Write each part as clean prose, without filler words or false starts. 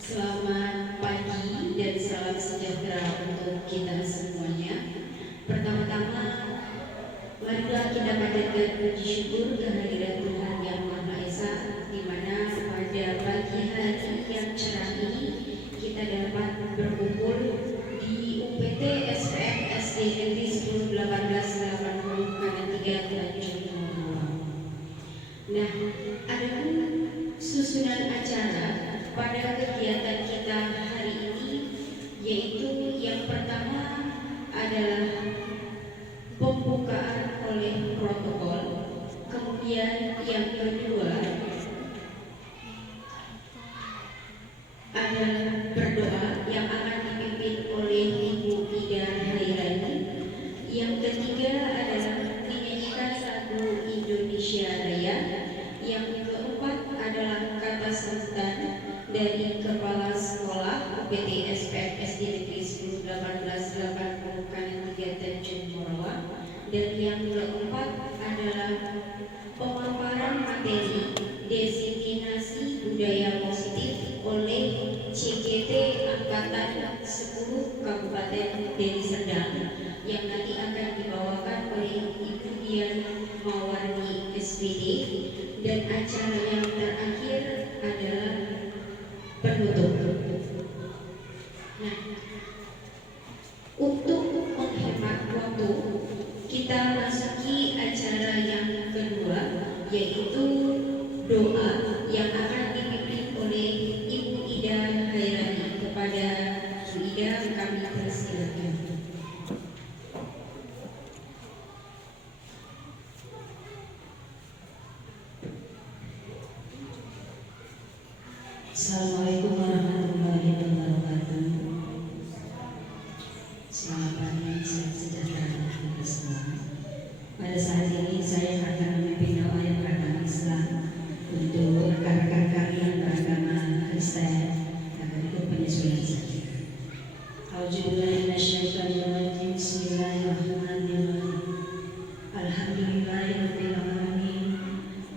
Selamat pagi dan salam sejahtera untuk kita semuanya. Pertama-tama, marilah kita panjatkan puji syukur kehadirat Tuhan Yang Maha Esa, di mana pada pagi hari yang cerah ini kita dapat berkumpul di UPT SPM SD Negeri 101880 Kanan 3 Tanjung Morawang. Nah, adapun susunan acara pada kegiatan kita hari ini, yaitu yang pertama adalah pembukaan oleh protokol, kemudian yang kedua adalah berdoa yang akan dipimpin oleh Ibu Ida Hairani, yang ketiga adalah menyanyikan lagu Indonesia Raya, yang keempat adalah kata sambutan dari Kepala Sekolah UPT SPM SD Negeri 101880 Kanan 3 Tanjung Morawang, dan yang keempat adalah pemaparan materi designasi budaya positif oleh CGT Angkatan 10 Kabupaten Deli Serdang, yang nanti akan dibawakan oleh Ibu Dian Mawarni SPD, dan acara yang terakhir adalah penutup. Nah, untuk menghemat waktu, kita masuki acara yang kedua, yaitu doa yang akan dipimpin oleh Ibu Ida Hairani. Kepada Ibu Ida kami persilakan. Assalamualaikum warahmatullahi wabarakatuh. Selamat pagi, salam sejahtera untuk kita semua. Pada saat ini saya akan memimpin doa yang beragama Islam untuk rekan-rekan kami yang beragama Kristen agar ikut penyesuaian saja. Auzubillahi minasyaitonirrajim. Bismillahirrahmanirrahim. Alhamdulillahirabbil alamin.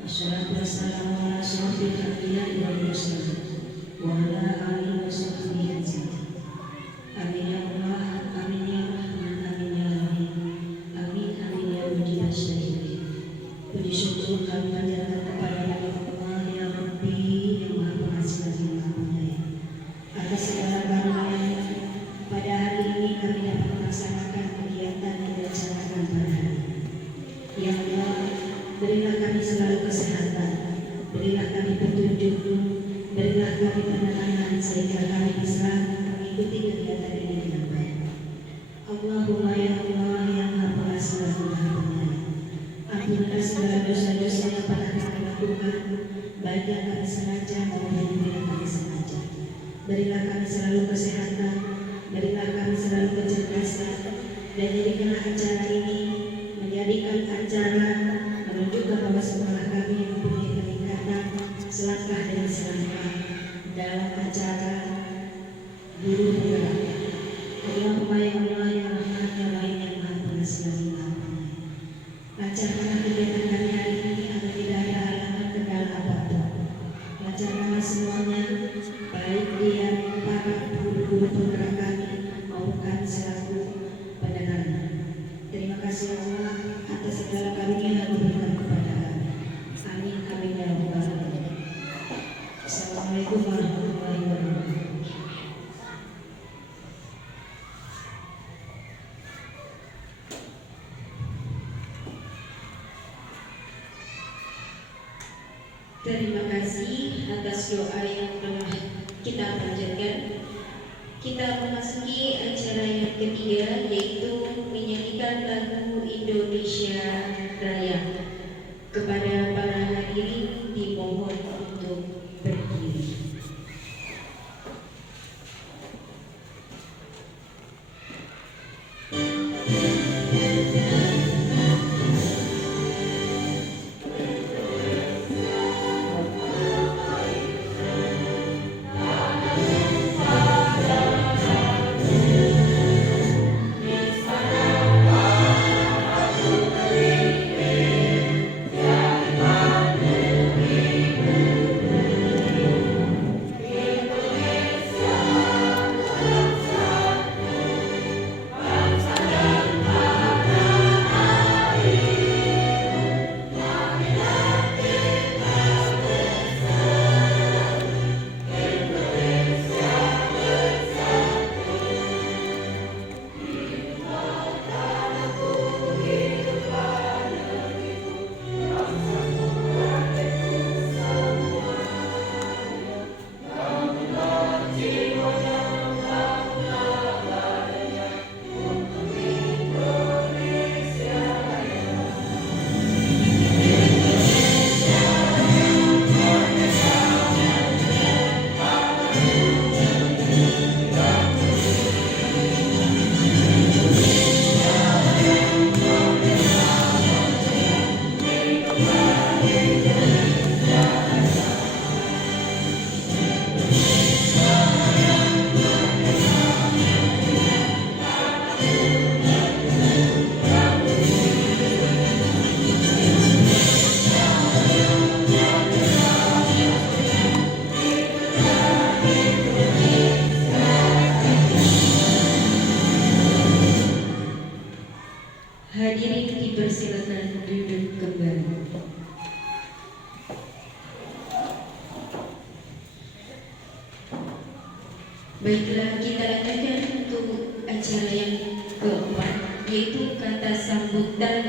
Wassalatu wassalamu ala asyrofil anbiya'i wal mursalin wa ala alihi wa sahbihi ajma'in. Amin ya Allah, amin ya Rahman, amin ya Rahim, amin amin ya mujibas syai'in. Puji syukur kami panjatkan kepada Allah ya Rabbi yang Maha Pengasih lagi Maha Penyayang atas segala karunia. Pada hari ini kami dapat melaksanakan kegiatan yang direncanakan pada hari ini. Ya Allah, berilah kami selalu kesehatan, berilah kami petunjuk, berilah kami penerangan sehingga kami bisa mengikuti kegiatan ini dengan baik. Allahumma ya Allah yang Maha Pengasih lagi Maha Penyayang, ampunilah segala dosa-dosa yang pernah kami lakukan, baik yang kami sengaja maupun yang tidak kami sengaja. Berilah kami selalu kesehatan, berilah kami selalu kecerdasan, dan jadikanlah acara ini menjadikan acara menunjukkan bahwa sekolah kami mempunyai peningkatan selangkah demi selangkah dalam acara guru penggerak. Allahumma ya Allah ya Rahman ya Rahim yang Maha Pengasih lagi Maha Penyayang. Lancarkanlah kegiatan kami hari ini agar tidak ada halangan kendala apapun. Lancarkanlah semuanya, baik dia para guru-guru penggerak kami maupun kami selaku pendengarnya. Terima kasih Allah atas segala karunia yang diberikan kepada kami. Amin amin ya rabbal alamin. Assalamualaikum warahmatullahi wabarakatuh. Terima kasih atas doa yang telah kita panjatkan. Kita memasuki acara yang ketiga, yaitu menyanyikan lagu Indonesia Raya. Kepada para hadirin dimohon untuk berdiri. Amin. Hadirin dipersilakan duduk kembali. Baiklah, kita lanjutkan untuk acara yang keempat, yaitu kata sambutan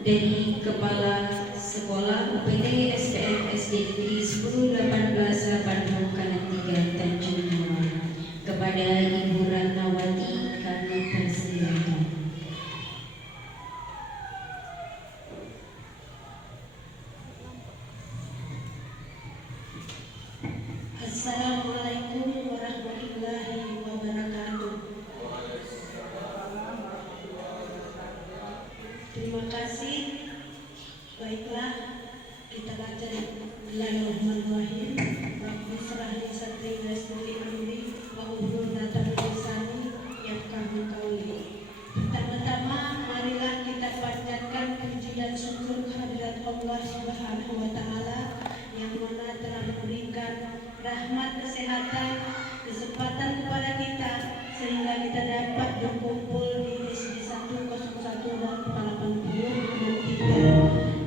dari Kepala Sekolah UPT SPM SD Negeri 101880 Kanan 3 Tanjung Benoa. Kepada Ibu Ratnawati kami persilakan. Assalamualaikum warahmatullahi wabarakatuh. Terima kasih. Baiklah, kita baca Bismillahirrahmanirrahim. Rabbi shrah li sadri wa yassir li amri wahlul 'uqdatam min lisani yafqahu qawli. Pertama-tama marilah kita panjatkan puji dan syukur kehadirat Allah Subhanahu wa taala yang mana telah memberikan rahmat, kesehatan, kesempatan kepada kita sehingga kita dapat berkumpul di SD 101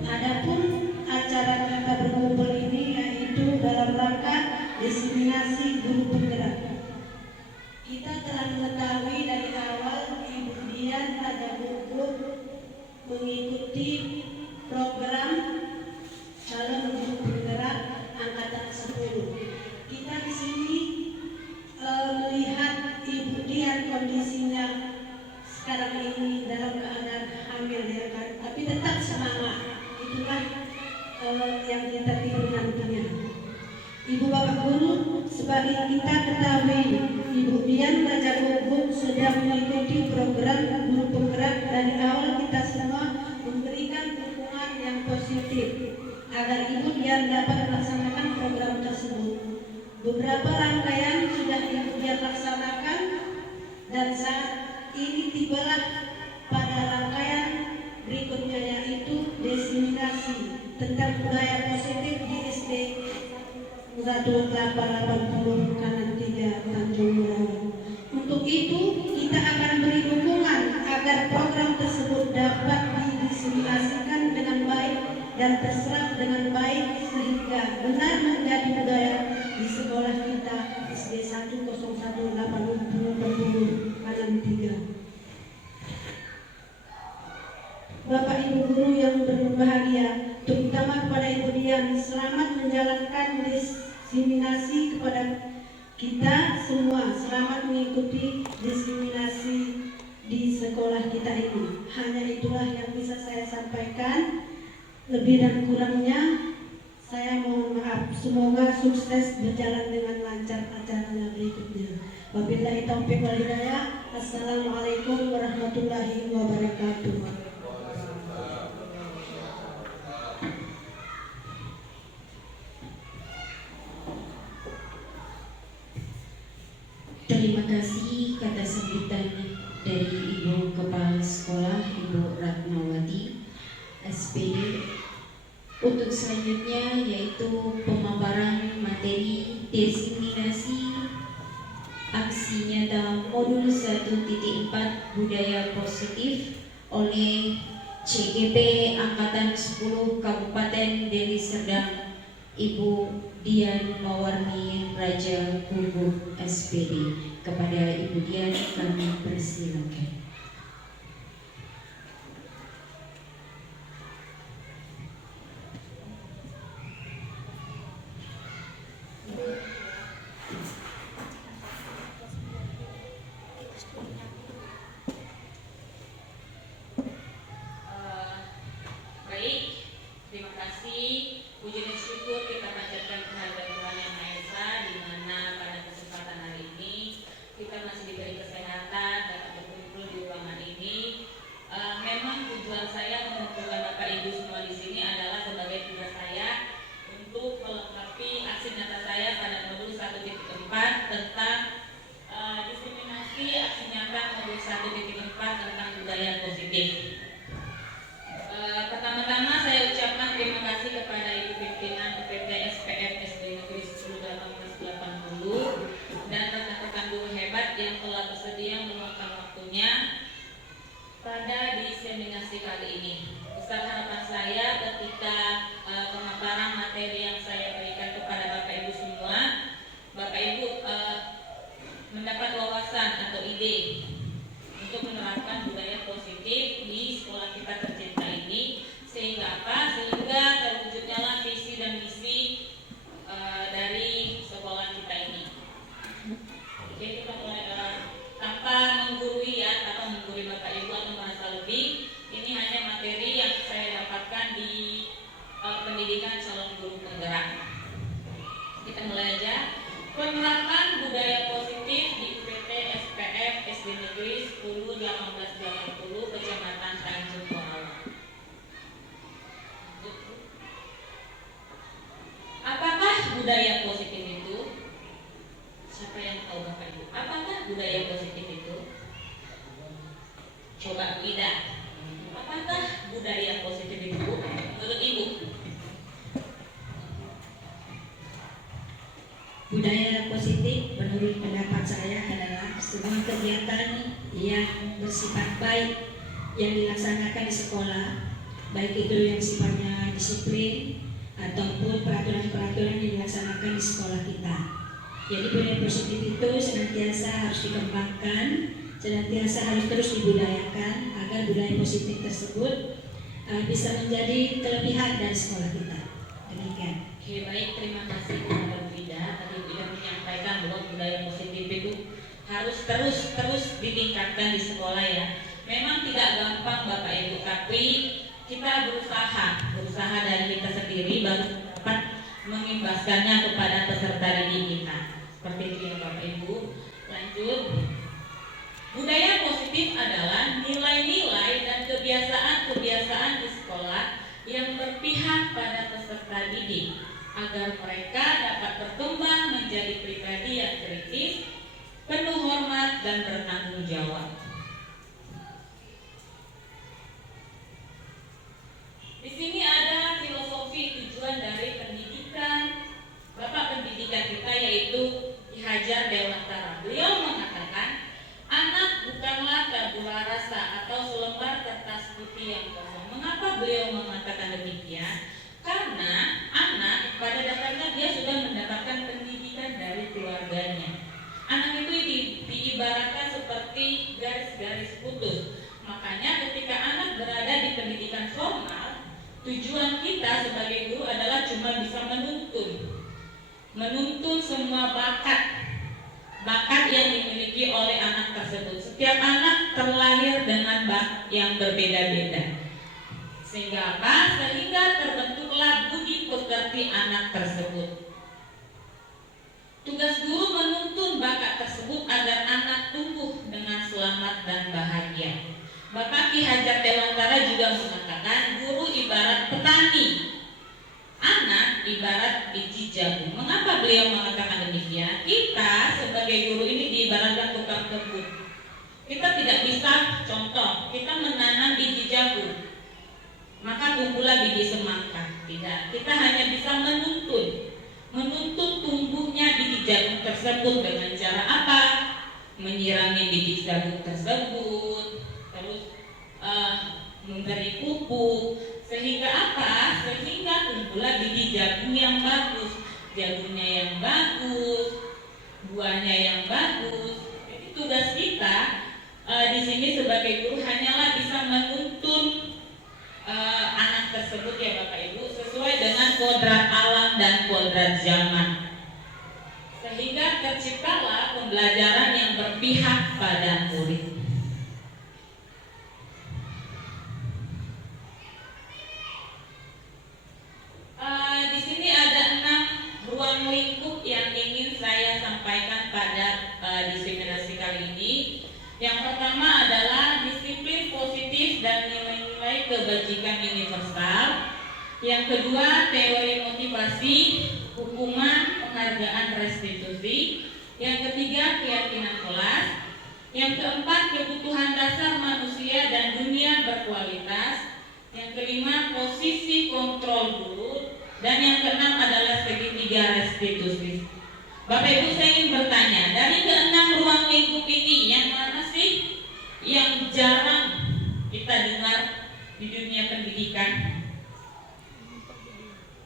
Adapun acara kita berkumpul ini yaitu dalam rangka diseminasi guru penggerak. Kita telah mengetahui dari awal Ibu Dian ada gugur mengikuti program calon guru penggerak angkatan 10. Kita di sini melihat Ibu Dian kondisinya sekarang ini dalam keadaan hamil ya kan, tapi tetap semangat. Itulah yang kita tiru nantinya. Ibu bapak guru, sebagai kita ketahui Ibu Dian Raja Gugur sedang mengikuti program guru penggerak. Dari awal kita semua memberikan dukungan yang positif agar Ibu Dian dapat melaksanakan program tersebut. Beberapa rangkaian sudah Ibu Dian laksanakan dan saat ini tibalah pada rangkaian berikutnya yaitu diseminasi tentang budaya positif di SD 1880 Kanan 3 Tanjung Benoa. Untuk itu kita akan beri dukungan agar program tersebut dapat didiseminasikan dengan baik dan terserap dengan baik sehingga benar menjadi budaya di sekolah kita SD 10180 Kanan 3. Bapak Ibu guru yang berbahagia, terutama kepada Ibu Dian, selamat menjalankan diseminasi kepada kita semua. Selamat mengikuti diseminasi di sekolah kita ini. Hanya itulah yang bisa saya sampaikan. Lebih dan kurangnya saya mohon maaf. Semoga sukses berjalan dengan lancar acaranya berikutnya. Wabillahi taufiq wal hidayah. Assalamualaikum warahmatullahi wabarakatuh. Terima kasih kata sambutan dari Ibu Kepala Sekolah Ibu Ratnawati SPD. Untuk selanjutnya yaitu pemaparan materi diseminasi aksi nyata modul 1.4 budaya positif oleh CGP Angkatan 10 Kabupaten Deli Serdang Ibu Dian Mawarni Raja Gugur SPD. Kepada Ibu Dian kami persilakan. Baik, terima kasih. Puji dan syukur kita panjatkan kehadirat Tuhan Yang Maha Esa, di mana pada kesempatan hari ini kita masih diberi kesehatan dapat berkumpul di diseminasi kali ini. Besar harapan saya ketika pemaparan materi yang saya berikan kepada Bapak Ibu semua, Bapak Ibu mendapat wawasan atau ide untuk menerapkan budaya positif di sekolah kita tercinta ini, sehingga apa? Sehingga terwujudnya lah visi dan misi dari sekolah kita ini. Oke, kita mulai tanpa menggurui ya, tanpa menggurui Bapak Ibu atau merasa lebih. Ini hanya materi yang saya dapatkan di pendidikan calon guru penggerak. Kita mulai aja. Penerapan budaya positif di UPT SPF SD Negeri 10 1880 Kecamatan Tanjung Morawa. Apakah budaya positif itu? Siapa yang tahu Bapak Ibu? Apakah budaya positif itu? Coba tidak. Apakah budaya positif itu menurut Ibu? Budaya positif menurut pendapat saya adalah semua kegiatan yang bersifat baik yang dilaksanakan di sekolah, baik itu yang sifatnya disiplin ataupun peraturan-peraturan yang dilaksanakan di sekolah kita. Jadi budaya positif itu senantiasa harus dikembangkan, senantiasa harus terus dibudayakan agar budaya positif tersebut bisa menjadi kelebihan dari sekolah kita. Demikian. Oke, baik, terima kasih kepada Bu Ida. Tadi Bu Ida menyampaikan bahwa budaya positif itu harus terus ditingkatkan di sekolah ya. Memang tidak gampang Bapak Ibu, tapi kita berusaha dari kita sendiri baru dapat mengimbaskannya kepada peserta didik kita. Seperti itu ya Bapak Ibu. Lanjut. Budaya positif adalah nilai-nilai dan kebiasaan-kebiasaan di sekolah yang berpihak pada peserta didik agar mereka dapat berkembang menjadi pribadi yang kritis, penuh hormat dan bertanggung jawab. Di sini ada filosofi tujuan dari pendidikan Bapak pendidikan kita, yaitu Ki Hajar Dewantara. Beliau mengatakan, anak bukanlah tabula rasa atau selembar kertas putih yang kosong. Mengapa beliau mengatakan demikian? Karena anak pada dasarnya dia sudah mendapatkan pendidikan dari keluarganya. Anak itu diibaratkan seperti garis-garis putus. Makanya ketika anak berada di pendidikan formal, tujuan kita sebagai guru adalah cuma bisa menuntun semua bakat yang dimiliki oleh anak tersebut. Setiap anak terlahir dengan bakat yang berbeda-beda. Sehingga apa? Sehingga terbentuklah budi pekerti anak tersebut. Tugas guru menuntun bakat tersebut agar anak tumbuh dengan selamat dan bahagia. Bapak Ki Hajar Dewantara juga mengatakan guru ibarat petani, anak ibarat biji jagung. Mengapa beliau mengatakan demikian? Kita sebagai guru ini diibaratkan tukang kebun. Kita tidak bisa, contoh, kita menanam biji jagung, maka tumbuhlah biji semangka. Tidak, kita hanya bisa menuntun tumbuhnya biji jagung tersebut dengan cara apa? Menyirami biji jagung tersebut, terus memberi pupuk, sehingga apa? Sehingga tumbuhlah biji jagung yang bagus, jagungnya yang bagus, buahnya yang bagus. Jadi tugas kita di sini sebagai guru hanyalah bisa menuntun anak tersebut ya Bapak Ibu sesuai dengan kodrat alam dan kodrat zaman, sehingga terciptalah pembelajaran yang berpihak pada murid. Di sini ada 6 ruang lingkup yang ingin saya sampaikan pada diseminasi kali ini. Yang pertama adalah disiplin positif dan nilai-nilai kebajikan universal. Yang kedua, teori motivasi, hukuman, penghargaan, restitusi. Yang ketiga, keyakinan kelas. Yang keempat, kebutuhan dasar manusia dan dunia berkualitas. Yang kelima, posisi kontrol guru. Dan yang keenam adalah segitiga restitusi. Bapak Ibu, saya ingin bertanya, dari ke-6 ruang lingkup ini yang mana sih yang jarang kita dengar di dunia pendidikan?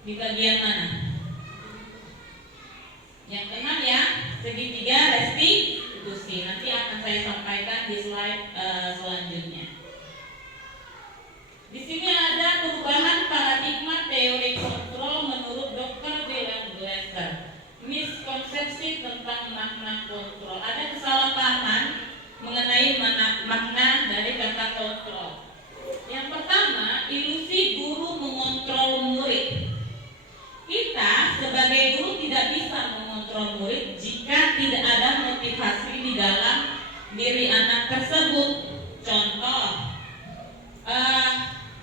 Di bagian mana? Yang keenam ya, segitiga restitusi. Nanti akan saya sampaikan di slide selanjutnya. Di sini ada perubahan paradigma teori kontrol menurut Dr. William Glasser. Miskonsepsi tentang makna kontrol. Ada kesalahpahaman mengenai makna dari kata kontrol. Yang pertama, ilusi guru mengontrol murid. Kita sebagai guru tidak bisa mengontrol murid jika tidak ada motivasi di dalam diri anak tersebut. Contoh,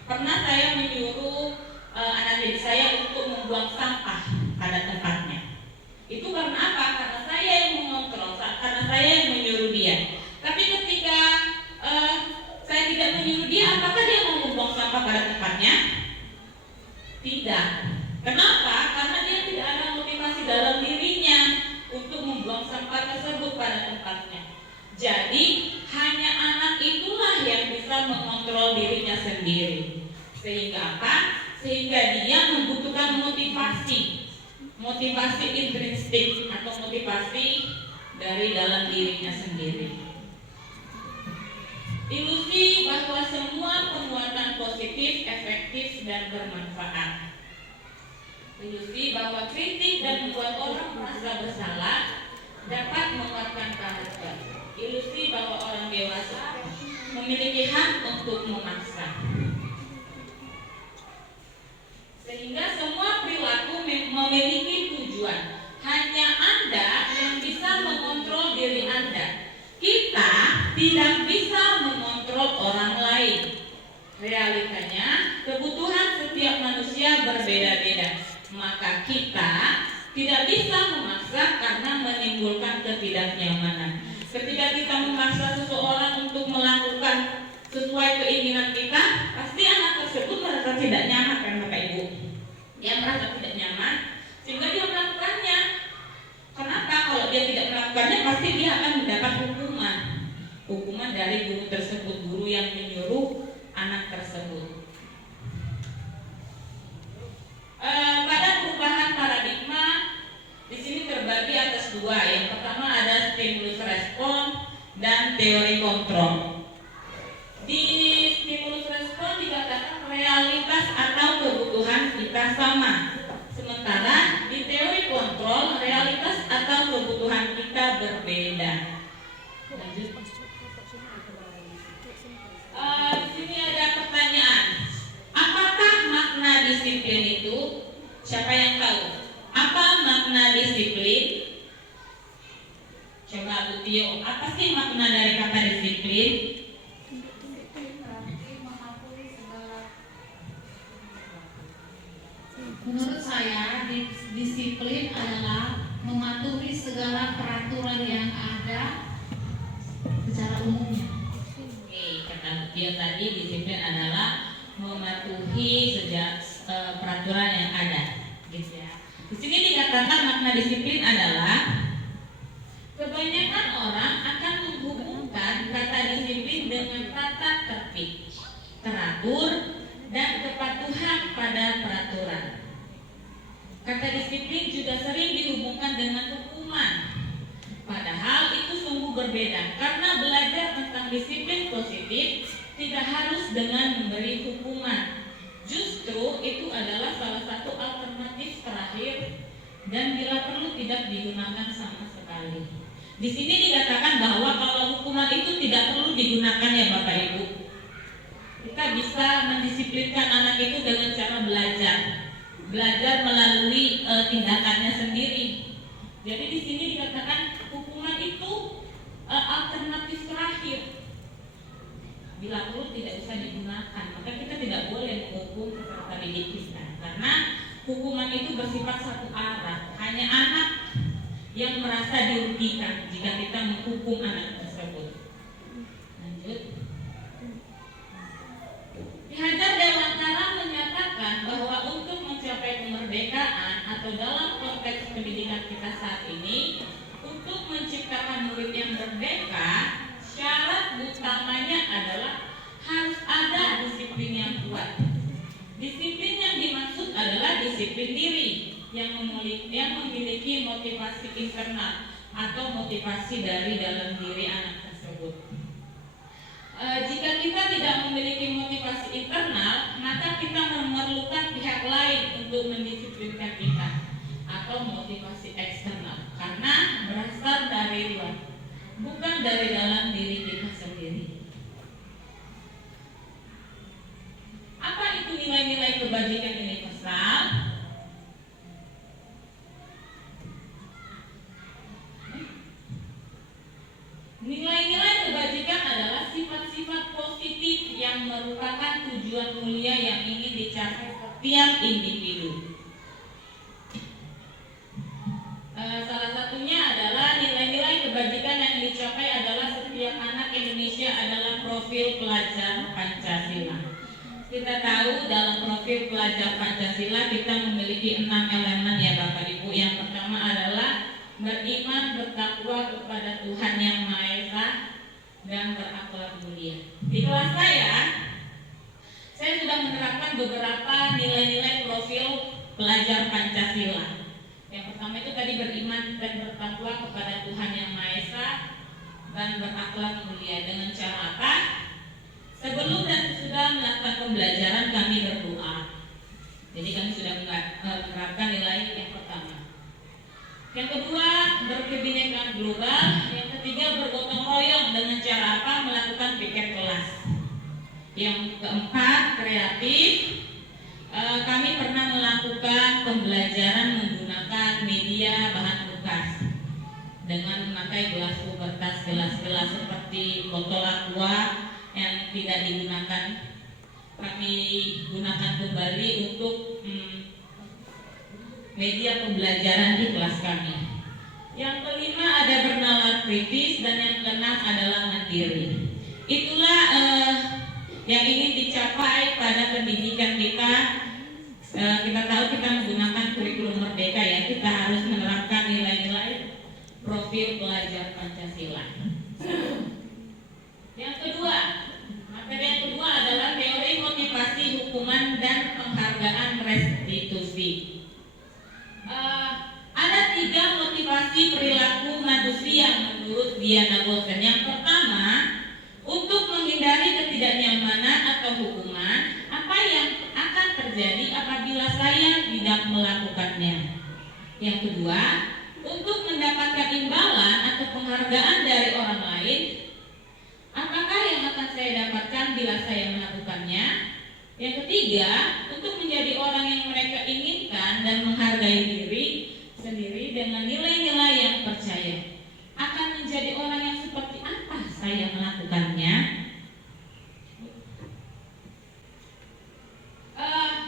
pernah saya menyuruh anak didik saya untuk membuang sampah pada tempatnya. Itu karena apa? Karena saya yang mengontrol, karena saya yang menyuruh dia. Tapi ketika saya tidak menyuruh dia, apakah dia mau membuang sampah pada tempatnya? Tidak. Kenapa? Karena dia tidak ada motivasi dalam dirinya untuk membuang sampah tersebut pada tempatnya. Jadi hanya anak itulah yang bisa mengontrol dirinya sendiri. Sehingga apa? Sehingga dia membutuhkan motivasi intrinsik atau motivasi dari dalam dirinya sendiri. Ilusi bahwa semua perbuatan positif, efektif, dan bermanfaat. Ilusi bahwa kritik dan membuat orang merasa bersalah dapat menguatkan karakter. Ilusi bahwa orang dewasa memiliki hak untuk memaksa. Sehingga semua perilaku memiliki tujuan. Hanya Anda yang bisa mengontrol diri Anda. Kita tidak bisa mengontrol orang lain. Realitanya, kebutuhan setiap manusia berbeda-beda. Maka kita tidak bisa memaksa karena menimbulkan ketidaknyamanan. Ketika kita memaksa seseorang untuk melakukan sesuai keinginan kita, pasti anak tersebut merasa tidak nyaman kan Bapak Ibu? Dia merasa tidak nyaman sehingga dia melakukannya. Kenapa? Kalau dia tidak melakukannya pasti dia akan mendapat hukuman dari guru tersebut, guru yang menyuruh anak tersebut. Pada perubahan paradigma di sini terbagi atas dua. Yang pertama ada stimulus respon dan teori kontrol. Di stimulus respon dikatakan realitas atau kebutuhan kita sama. Sementara di teori kontrol realitas atau kebutuhan kita berbeda. Lanjut. Di sini ada pertanyaan. Apakah makna disiplin itu? Siapa yang tahu? Apa makna disiplin? Coba Bu Tio, apa sih makna dari kata disiplin? Menurut saya, disiplin adalah mematuhi segala peraturan yang ada secara umumnya. Oke, kata Bu Tio tadi disiplin adalah mematuhi peraturan yang ada, gitu ya. Di sini dikatakan makna disiplin adalah kebanyakan orang akan menghubungkan kata disiplin dengan tata tertib, teratur, dan kepatuhan pada peraturan. Kata disiplin juga sering dihubungkan dengan hukuman. Padahal itu sungguh berbeda, karena belajar tentang disiplin positif tidak harus dengan memberi hukuman. Justru itu adalah salah satu alternatif terakhir dan bila perlu tidak digunakan sama sekali. Di sini dikatakan bahwa kalau hukuman itu tidak perlu digunakan ya Bapak Ibu. Kita bisa mendisiplinkan anak itu dengan cara belajar melalui tindakannya sendiri. Jadi di sini dikatakan hukuman itu alternatif terakhir. Bila perlu tidak bisa digunakan, maka kita tidak boleh menghukum peserta didik kita, karena hukuman itu bersifat satu arah. Hanya anak yang merasa dirugikan jika kita menghukum anak tersebut. Lanjut. Ki Hajar Dewantara menyatakan bahwa untuk mencapai kemerdekaan atau dalam konteks pendidikan kita saat ini, untuk menciptakan murid yang merdeka, syarat utamanya adalah harus disiplin diri yang memiliki motivasi internal atau motivasi dari dalam diri anak tersebut. Jika kita tidak memiliki motivasi internal, maka kita memerlukan pihak lain untuk mendisiplinkan kita, atau motivasi eksternal, karena berasal dari luar, bukan dari dalam diri kita sendiri. Apa itu nilai-nilai kebajikan universal? Nilai-nilai kebajikan adalah sifat-sifat positif yang merupakan tujuan mulia yang ingin dicapai setiap individu. Salah satunya adalah nilai-nilai kebajikan yang dicapai adalah setiap anak Indonesia adalah profil pelajar Pancasila. Kita tahu dalam profil pelajar Pancasila kita memiliki 6 elemen ya Bapak Ibu. Yang pertama adalah beriman, bertakwa kepada Tuhan Yang Maha Esa, dan berakhlak mulia. Di kelas saya sudah menerapkan beberapa nilai-nilai profil pelajar Pancasila. Yang pertama itu tadi beriman dan bertakwa kepada Tuhan Yang Maha Esa dan berakhlak mulia. Dengan cara apa? Sebelum dan sesudah melakukan pembelajaran kami berdoa. Jadi kami sudah menerapkan nilai yang pertama. Yang kedua, berkebinekaan global. Yang ketiga, bergotong royong. Dengan cara apa? Melakukan piket kelas. Yang keempat, kreatif. Kami pernah melakukan pembelajaran menggunakan media bahan bekas dengan memakai gelas bekas, gelas-gelas seperti botol aqua yang tidak digunakan. Kami gunakan kembali untuk media pembelajaran di kelas kami. Yang kelima ada bernalar kritis, dan yang keenam adalah mandiri. Itulah yang ingin dicapai pada pendidikan kita. Kita tahu kita menggunakan kurikulum merdeka ya. Kita harus menerapkan nilai-nilai profil pelajar Pancasila. Yang kedua, materi yang kedua adalah teori motivasi hukuman dan penghargaan restitusi. Ada 3 motivasi perilaku manusia menurut Diana Bosen. Yang pertama, untuk menghindari ketidaknyamanan atau hukuman, apa yang akan terjadi apabila saya tidak melakukannya. Yang kedua, untuk mendapatkan imbalan atau penghargaan dari orang lain, apakah yang akan saya dapatkan bila saya melakukannya. Yang ketiga, untuk menjadi orang yang mereka inginkan dan menghargai diri sendiri dengan nilai-nilai yang percaya. Akan menjadi orang yang seperti apa saya melakukannya?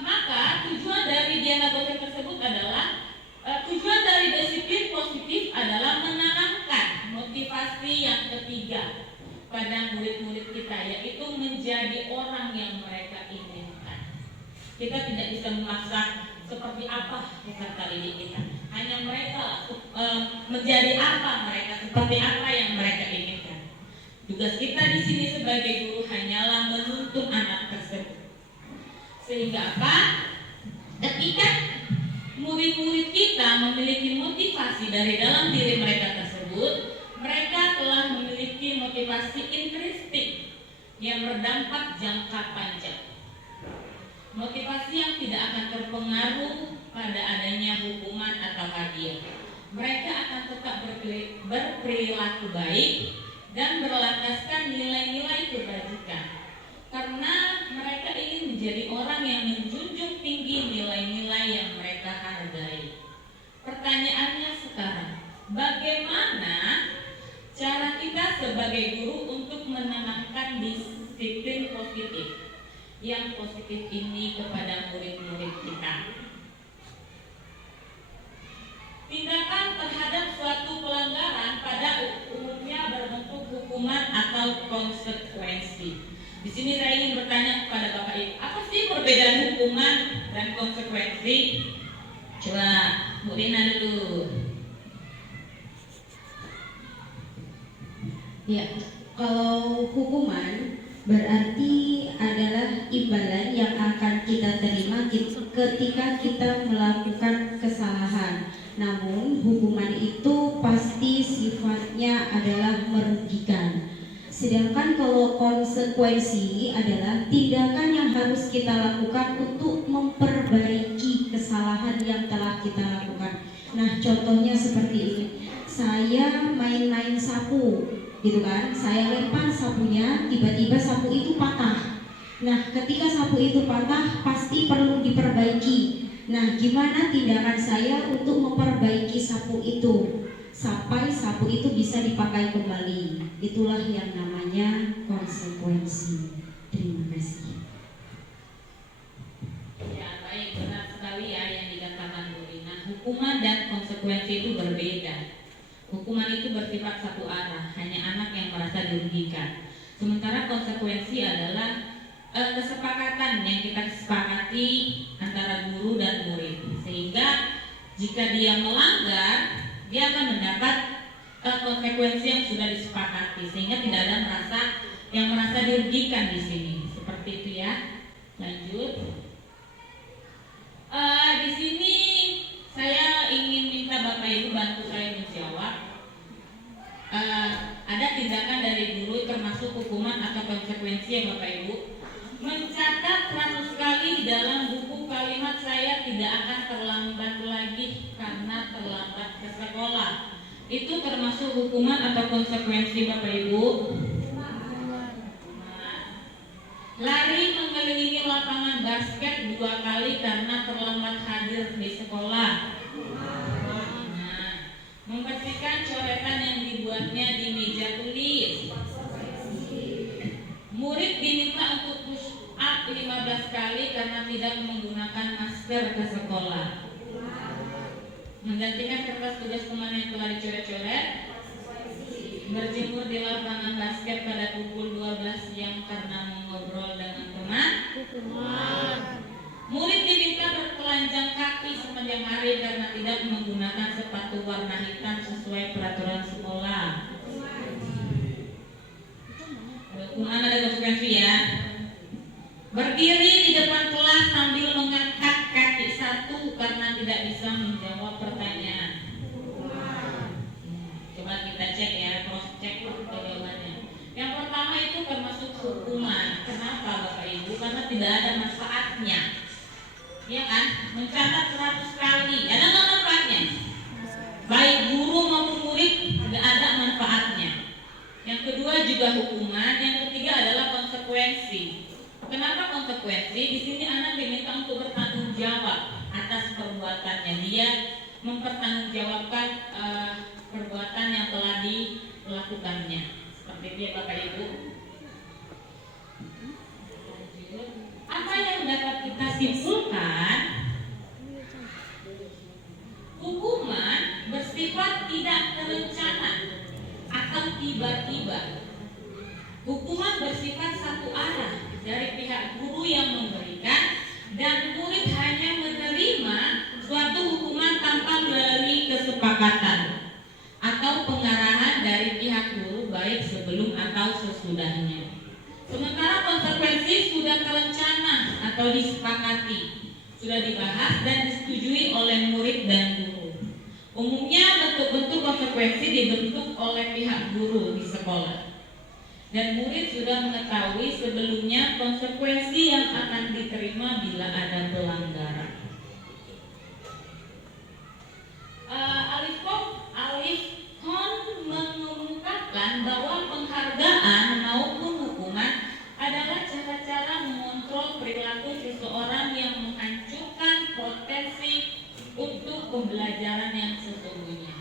Maka tujuan dari Diana Bosen tersebut adalah tujuan dari disiplin positif adalah menanamkan motivasi yang ketiga pada murid-murid kita, yaitu menjadi orang yang mereka inginkan. Kita tidak bisa memaksa seperti apa peserta didik kita. Hanya mereka menjadi apa mereka, seperti apa yang mereka inginkan. Tugas kita di sini sebagai guru hanyalah menuntun anak tersebut. Sehingga apa? Ketika murid-murid kita memiliki motivasi dari dalam diri mereka tersebut, mereka telah memiliki motivasi intrinsik yang berdampak jangka panjang. Motivasi yang tidak akan terpengaruh pada adanya hukuman atau hadiah. Mereka akan tetap berperilaku baik dan berlandaskan nilai-nilai kebajikan, karena mereka ingin menjadi orang yang menjunjung tinggi nilai-nilai yang mereka hargai. Pertanyaannya sekarang, bagaimana cara kita sebagai guru untuk menanamkan disiplin positif yang positif ini kepada murid-murid kita? Tindakan terhadap suatu pelanggaran pada umumnya berbentuk hukuman atau konsekuensi. Di sini saya ingin bertanya kepada Bapak Ibu, apa sih perbedaan hukuman dan konsekuensi? Coba Bu Rina dulu. Ya, kalau hukuman Berarti adalah imbalan yang akan kita terima ketika kita melakukan kesalahan. Namun hukuman itu pasti sifatnya adalah merugikan. Sedangkan kalau konsekuensi adalah tindakan yang harus kita lakukan untuk memperbaiki kesalahan yang telah kita lakukan. Nah, contohnya seperti ini. Saya main-main sapu, gitu kan? Saya lempar sapunya, tiba-tiba sapu itu patah. Nah, ketika sapu itu patah, pasti perlu diperbaiki. Nah, gimana tindakan saya untuk memperbaiki sapu itu sampai sapu itu bisa dipakai kembali? Itulah yang namanya konsekuensi. Terima kasih. Ya, baik, benar sekali ya yang dikatakan Bu Lina. Hukuman dan konsekuensi itu berbeda. Hukuman itu bersifat satu arah, hanya anak yang merasa dirugikan. Sementara konsekuensi adalah kesepakatan yang kita sepakati antara guru dan murid, sehingga jika dia melanggar, dia akan mendapat konsekuensi yang sudah disepakati, sehingga tidak ada merasa dirugikan di sini. Seperti itu ya. Lanjut. Di sini saya ingin minta Bapak Ibu bantu saya menjawab. Ada tindakan dari guru termasuk hukuman atau konsekuensi ya Bapak Ibu. Mencatat 100 kali di dalam buku kalimat saya tidak akan terlambat lagi karena terlambat ke sekolah. Itu termasuk hukuman atau konsekuensi Bapak Ibu? Lari mengelilingi lapangan basket 2 kali karena terlambat hadir di sekolah. Membersihkan coretan yang dibuatnya di meja tulis. Murid diminta untuk push up 15 kali karena tidak menggunakan masker ke sekolah. Menggantikan kertas tugas teman yang telah dicoret-coret. Berjemur di lapangan basket pada pukul 12 siang karena mengobrol dengan teman. Murid diminta bertelanjang kaki sepanjang hari karena tidak menggunakan sepatu warna hitam sesuai peraturan sekolah. Hukuman ada konsekuensi ya. Berdiri di depan kelas sambil mengangkat kaki satu karena tidak bisa menjawab pertanyaan. Coba kita cek ya, cross check jawabannya. Yang pertama itu termasuk hukuman. Kenapa Bapak Ibu? Karena tidak ada manfaatnya. Ya kan? Mencatat 100 kali. Ada nggak manfaatnya? Baik guru maupun murid tidak ada manfaatnya. Yang kedua juga hukuman. Yang ketiga adalah konsekuensi. Kenapa konsekuensi? Di sini anak diminta untuk bertanggung jawab atas perbuatannya. Dia mempertanggungjawabkan perbuatan yang telah dilakukannya. Seperti itu ya Bapak Ibu. Apa yang dapat kita simpulkan? Hukuman bersifat tidak terencana atau tiba-tiba. Hukuman bersifat satu arah dari pihak guru yang memberikan dan murid hanya menerima suatu hukuman tanpa melalui kesepakatan atau pengarahan dari pihak guru baik sebelum atau sesudahnya. Sementara konsekuensi sudah terencana atau disepakati, sudah dibahas dan disetujui oleh murid dan guru. Umumnya bentuk-bentuk konsekuensi dibentuk oleh pihak guru di sekolah. Dan murid sudah mengetahui sebelumnya konsekuensi yang akan diterima bila ada pelanggaran. Alifhon mengungkapkan bahwa penghargaan maupun hukuman adalah cara-cara mengontrol perilaku seseorang yang menghancurkan potensi untuk pembelajaran yang sesungguhnya.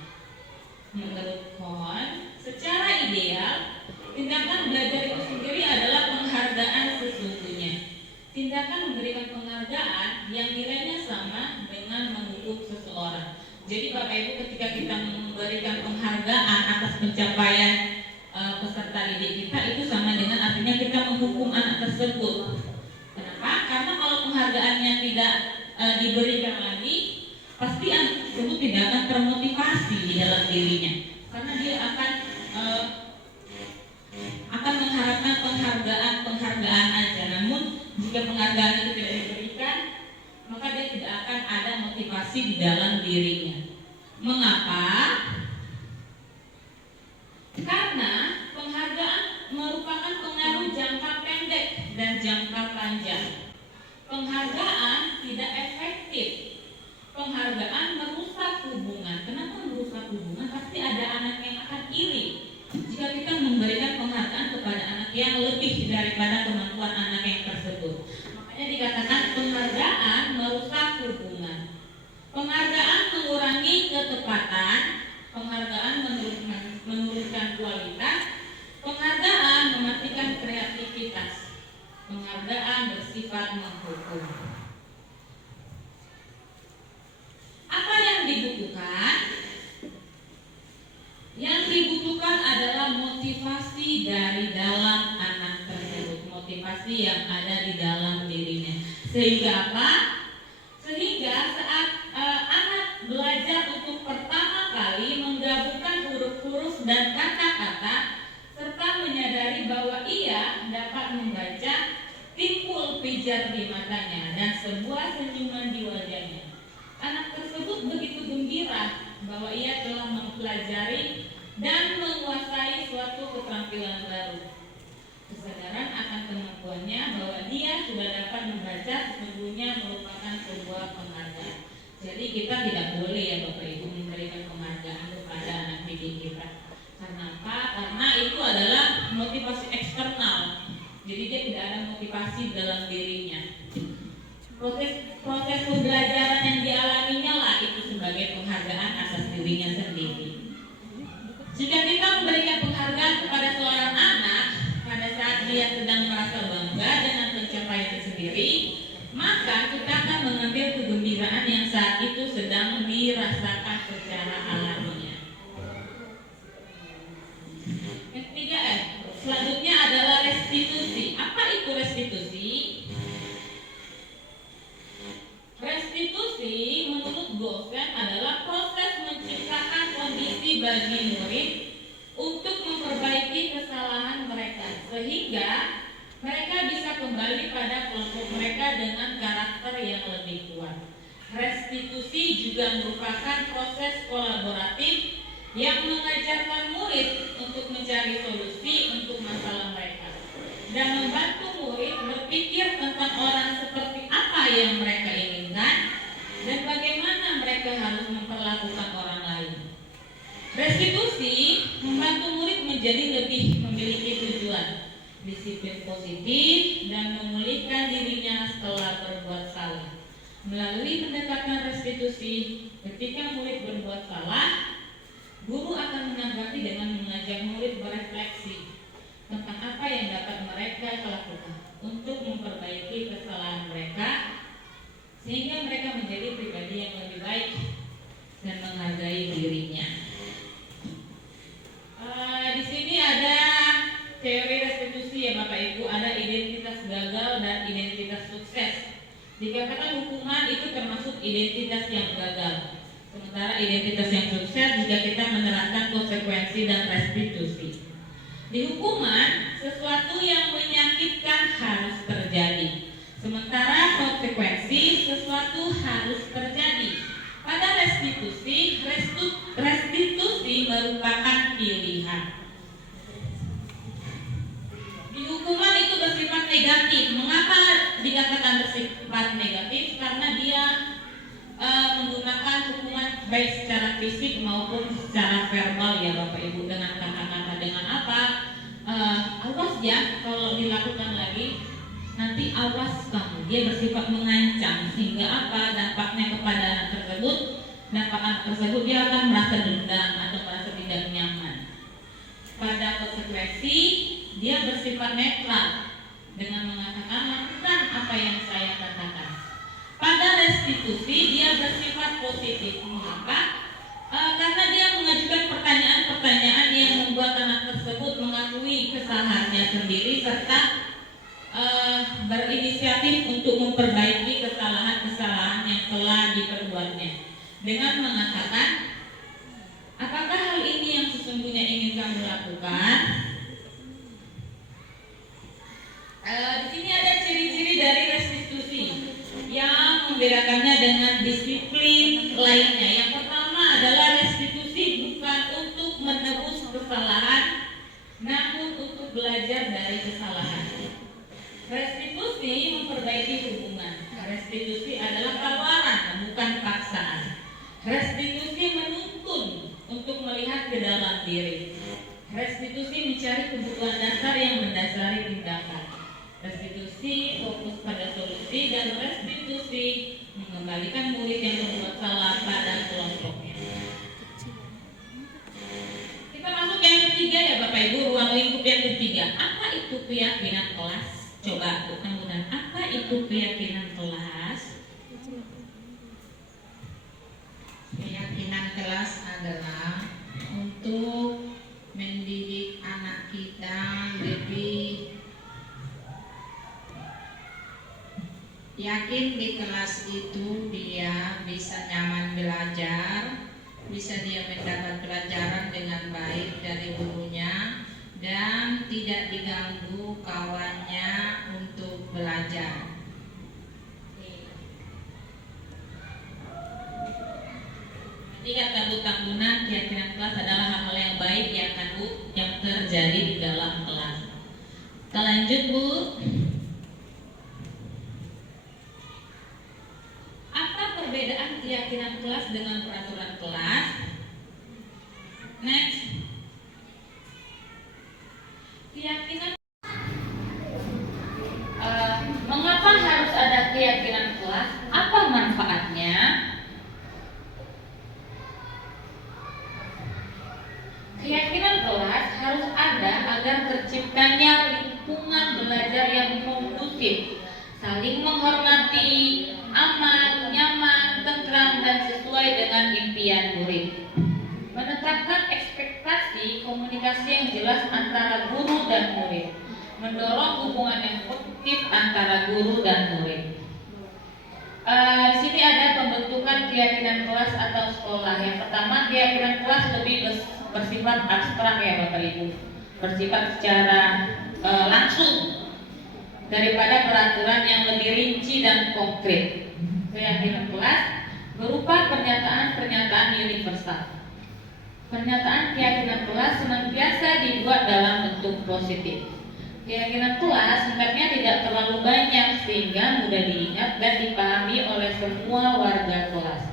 Menurut Cohen, secara ideal, tindakan belajar itu sendiri adalah penghargaan sesungguhnya. Tindakan memberikan penghargaan yang nilainya sama dengan menghukum seseorang. Jadi Bapak Ibu, ketika kita memberikan penghargaan atas pencapaian peserta didik kita, itu sama dengan artinya kita menghukum anak tersebut. Kenapa? Karena kalau penghargaannya tidak diberikan lagi, pasti anak tersebut tidak akan termotivasi di dalam dirinya, karena dia akan mengharapkan penghargaan aja. Namun jika penghargaan itu tidak diberikan, maka dia tidak akan ada motivasi di dalam dirinya. Mengapa? Karena penghargaan merupakan pengaruh jangka pendek dan jangka panjang. Penghargaan tidak efektif. Penghargaan merusak hubungan. Kenapa merusak hubungan? Pasti ada anak yang akan iri jika kita memberikan penghargaan kepada anak yang lebih daripada kemampuan anak yang tersebut. Makanya dikatakan penghargaan merusak hubungan. Penghargaan mengurangi ketepatan. Penghargaan menurunkan kualitas. Penghargaan mematikan kreativitas. Penghargaan bersifat menghukum. Apa yang dibutuhkan? Yang dibutuhkan adalah motivasi dari dalam anak tersebut, motivasi yang ada di dalam dirinya. Sehingga apa? Sehingga saat anak belajar untuk pertama kali menggabungkan huruf-huruf dan kata-kata serta menyadari bahwa ia dapat membaca, timbul pijar di matanya dan sebuah senyuman di wajahnya. Anak tersebut begitu gembira bahwa ia telah mempelajari dan menguasai suatu keterampilan baru. Kesadaran akan kemampuannya bahwa dia sudah dapat membaca sesungguhnya merupakan sebuah penghargaan. Jadi kita tidak boleh ya Bapak Ibu memberikan penghargaan kepada anak didik kita. Karena apa? Karena itu adalah motivasi eksternal. Jadi dia tidak ada motivasi dalam dirinya. Proses pembelajaran yang dialaminya lah itu sebagai penghargaan atas dirinya sendiri. Jika kita memberikan penghargaan kepada seorang anak pada saat dia sedang merasa bangga dengan pencapaiannya sendiri, maka kita akan mengambil kegembiraan yang saat itu sedang dirasakan secara alaminya. Yang ketiga, selanjutnya adalah restitusi. Apa itu restitusi? Restitusi menurut Goffman adalah proses menciptakan kondisi bagi murid untuk memperbaiki kesalahan mereka sehingga mereka bisa kembali pada kelompok mereka dengan karakter yang lebih kuat. Restitusi juga merupakan proses kolaboratif yang mengajarkan murid untuk mencari solusi untuk masalah mereka dan membantu murid berpikir tentang orang seperti apa yang mereka inginkan dan bagaimana mereka harus memperlakukan orang lain. Restitusi membantu murid menjadi lebih memiliki tujuan, disiplin positif, dan memulihkan dirinya setelah berbuat salah. Melalui pendekatan restitusi, ketika murid berbuat salah, guru akan menanggapi dengan mengajak murid berefleksi tentang apa yang dapat mereka lakukan untuk memperbaiki kesalahan mereka sehingga mereka menjadi pribadi yang lebih baik dan menghargai dirinya. Di sini ada teori restitusi ya Bapak Ibu, ada identitas gagal dan identitas sukses. Dikatakan hukuman itu termasuk identitas yang gagal, sementara identitas yang sukses jika kita menerapkan konsekuensi dan restitusi. Di hukuman, sesuatu yang menyakitkan harus terjadi, sementara konsekuensi sesuatu harus terjadi. Pada restitusi, restitusi merupakan pilihan. Di hukuman itu bersifat negatif. Mengapa dikatakan bersifat negatif? Karena dia menggunakan hukuman baik secara fisik maupun secara verbal ya Bapak Ibu, dengan kata-kata, dengan apa? Awas ya kalau dilakukan lagi, nanti awas kamu. Dia bersifat mengancam sehingga apa? Dampaknya kepada anak tersebut, dampak anak tersebut dia akan merasa dendam atau merasa tidak nyaman. Pada konsekuensi dia bersifat netral dengan mengatakan lakukan apa yang saya katakan. Pada restitusi dia bersifat positif. Mengapa? Karena dia mengajukan pertanyaan-pertanyaan yang membuat anak tersebut mengakui kesalahannya sendiri serta berinisiatif untuk memperbaiki kesalahan-kesalahan yang telah diperbuatnya dengan mengatakan, apakah hal ini yang sesungguhnya ingin kamu lakukan? membedakannya dengan disiplin lainnya. Yang pertama adalah restitusi bukan untuk menebus kesalahan, namun untuk belajar dari kesalahan. Restitusi memperbaiki hubungan. Restitusi adalah tawaran, bukan paksaan. Restitusi menuntun untuk melihat ke dalam diri. Restitusi mencari kebutuhan dasar yang mendasari tindakan. Restitusi fokus pada solusi, dan restitusi mengembalikan murid yang berbuat salah pada kelompoknya. Kita masuk yang ketiga ya Bapak Ibu, ruang lingkup yang ketiga. Apa itu keyakinan kelas? Coba teman-teman, apa itu keyakinan kelas? Keyakinan kelas adalah untuk mendidik anak kita lebih yakin di kelas itu dia bisa nyaman belajar, bisa dia mendapat pelajaran dengan baik dari gurunya, dan tidak diganggu kawannya untuk belajar. Jadi kata Bu Tambunan, keyakinan kelas adalah hal-hal yang baik yang terjadi di dalam kelas. Kita lanjut Bu. Apa perbedaan keyakinan kelas dengan peraturan kelas? Next. Keyakinan mengapa harus ada keyakinan kelas? Apa manfaatnya? Keyakinan kelas harus ada agar terciptanya lingkungan belajar yang kondusif, saling menghormati, aman, nyaman, tentram, dan sesuai dengan impian murid. Menetapkan ekspektasi komunikasi yang jelas antara guru dan murid, mendorong hubungan yang positif antara guru dan murid. Di sini ada pembentukan keyakinan kelas atau sekolah. Yang pertama, keyakinan kelas lebih bersifat abstrak ya Bapak Ibu, bersifat secara langsung daripada peraturan yang lebih rinci dan konkret. Keyakinan kelas berupa pernyataan-pernyataan universal. Pernyataan keyakinan kelas senantiasa dibuat dalam bentuk positif. Keyakinan kelas hendaknya tidak terlalu banyak sehingga mudah diingat dan dipahami oleh semua warga kelas.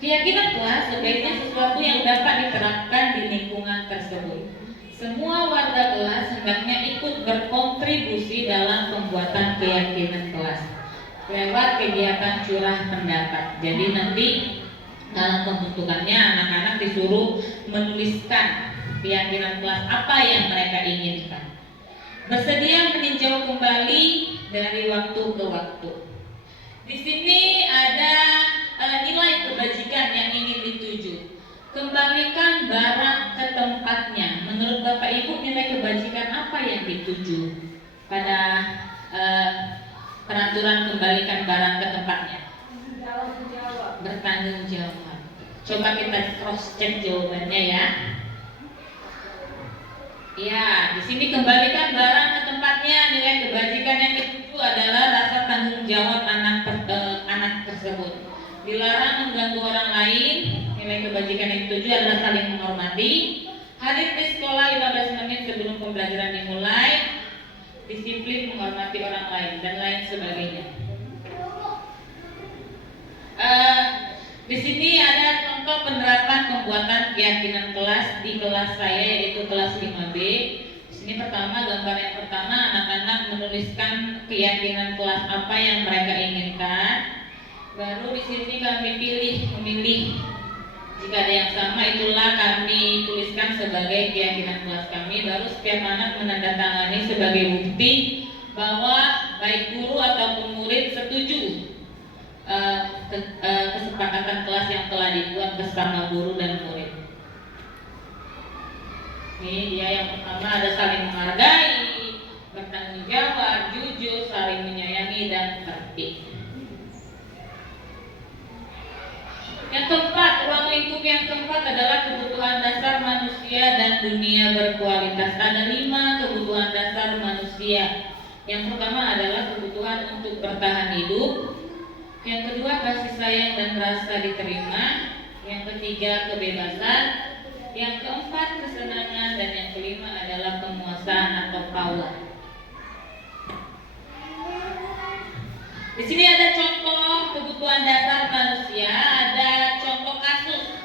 Keyakinan kelas sebaiknya sesuatu yang dapat diterapkan di lingkungan tersebut. Semua warga kelas hendaknya ikut berkontribusi dalam pembuatan keyakinan kelas lewat kegiatan curah pendapat. Jadi nanti dalam pembentukannya anak-anak disuruh menuliskan keyakinan kelas apa yang mereka inginkan. Bersedia meninjau kembali dari waktu ke waktu. Di sini ada nilai kebajikan yang ingin dituju. Kembalikan barang ke tempatnya. Menurut Bapak Ibu, nilai kebajikan apa yang dituju pada peraturan kembalikan barang ke tempatnya? Bertanggung jawab. Coba kita cross check jawabannya ya. Ya, di sini kembalikan barang ke tempatnya. Nilai kebajikan yang dituju adalah rasa tanggung jawab anak tersebut. Dilarang mengganggu orang lain. Nilai kebajikan yang dituju adalah saling menghormati. Hadir di sekolah 15 menit sebelum pembelajaran dimulai. Disiplin menghormati orang lain dan lain sebagainya. Di sini ada contoh penerapan pembuatan keyakinan kelas di kelas saya, yaitu kelas 5B. Di sini pertama, gambar yang pertama, anak-anak menuliskan keyakinan kelas apa yang mereka inginkan. Baru di sini kami memilih. Jika ada yang sama, itulah kami tuliskan sebagai keyakinan kelas kami. Baru setiap anak menandatangani sebagai bukti bahwa baik guru ataupun murid setuju kesepakatan kelas yang telah dibuat bersama guru dan murid. Ini dia yang pertama, ada saling menghargai, bertanggung jawab, jujur, saling menyayangi, dan tertib. Yang keempat, ruang lingkup yang keempat adalah kebutuhan dasar manusia dan dunia berkualitas. Ada 5 kebutuhan dasar manusia. Yang pertama adalah kebutuhan untuk bertahan hidup. Yang kedua, kasih sayang dan rasa diterima. Yang ketiga, kebebasan. Yang keempat, kesenangan. Dan yang kelima adalah penguasaan atau power. Di sini ada contoh kebutuhan dasar manusia, ada contoh kasus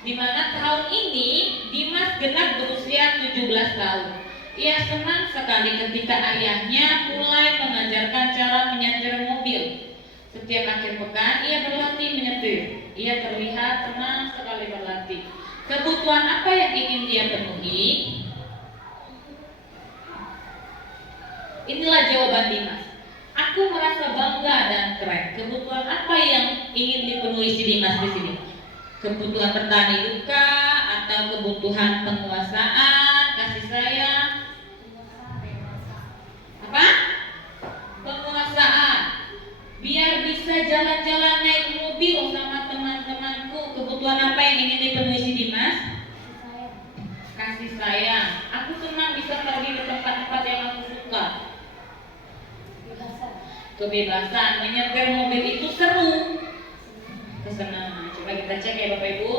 di mana tahun ini Dimas genap berusia 17 tahun. Ia senang sekali ketika ayahnya mulai mengajarkan cara menyetir mobil. Setiap akhir pekan ia berlatih menyetir. Ia terlihat senang sekali berlatih. Kebutuhan apa yang ingin dia penuhi? Inilah jawaban Dimas. Aku merasa bangga dan keren. Kebutuhan apa yang ingin dipenuhi si Dimas di sini? Kebutuhan bertani duka atau kebutuhan penguasaan, kasih sayang? Apa? Penguasaan. Biar bisa jalan-jalan naik mobil sama teman-temanku. Kebutuhan apa yang ingin dipenuhi si Dimas? Kasih sayang. Aku senang bisa pergi ke tempat-tempat yang aku suka. Kebebasan. Menyetir mobil itu seru. Kesenangan. Coba kita cek ya Bapak Ibu.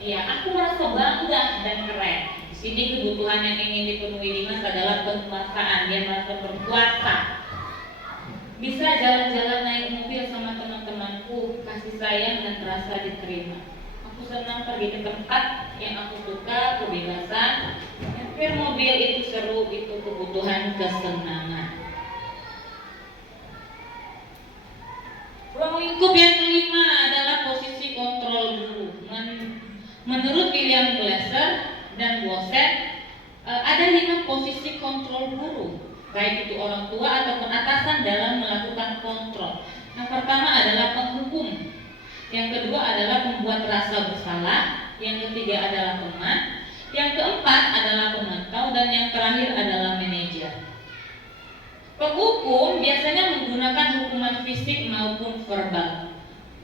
Iya, aku merasa bangga dan keren. Di sini kebutuhan yang ingin dipenuhi Dimas adalah penguasaan. Dia merasa berkuasa. Bisa jalan-jalan naik mobil sama teman-temanku, kasih sayang dan rasa diterima. Aku senang pergi ke tempat yang aku suka, kebebasan. Nyetir mobil itu seru, itu kebutuhan kesenangan. Ruang lingkup yang kelima adalah posisi kontrol guru. Menurut William Glasser dan Bosset, ada 5 posisi kontrol guru, baik itu orang tua ataupun atasan dalam melakukan kontrol. Yang pertama adalah penghukum, yang kedua adalah membuat rasa bersalah, yang ketiga adalah teman, yang keempat adalah pemantau, dan yang terakhir adalah manajer. Penghukum biasanya menggunakan hukuman fisik maupun verbal.